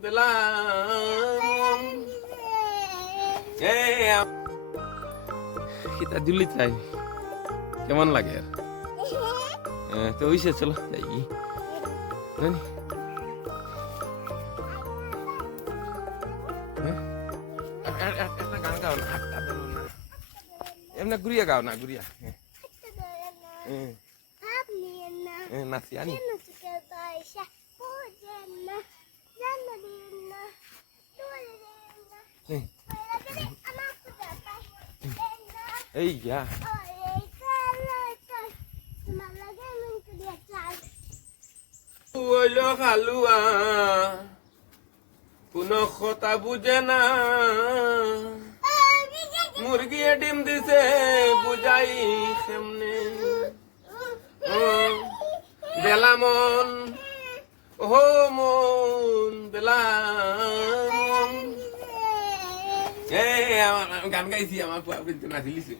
দিলাম এই আম- কিতা দিলি চাই কেমন লাগে আর হ্যাঁ, তো হইছে চলো যাই জানি হ্যাঁ? এ- এ- এ- একটা গান গাও না হাতটা ধরো না এমনি ঘুরিয়ে গাও না ঘুরিয়া হ্যাঁ হ্যাঁ, হ্যাঁ, নাচি আনি এই ইয়া হইল খালুয়া কোন কথা বুঝে না মুরগিয়ে ডিম দিছে বুঝাই Eh, kan kan isi sama buat internasionalis.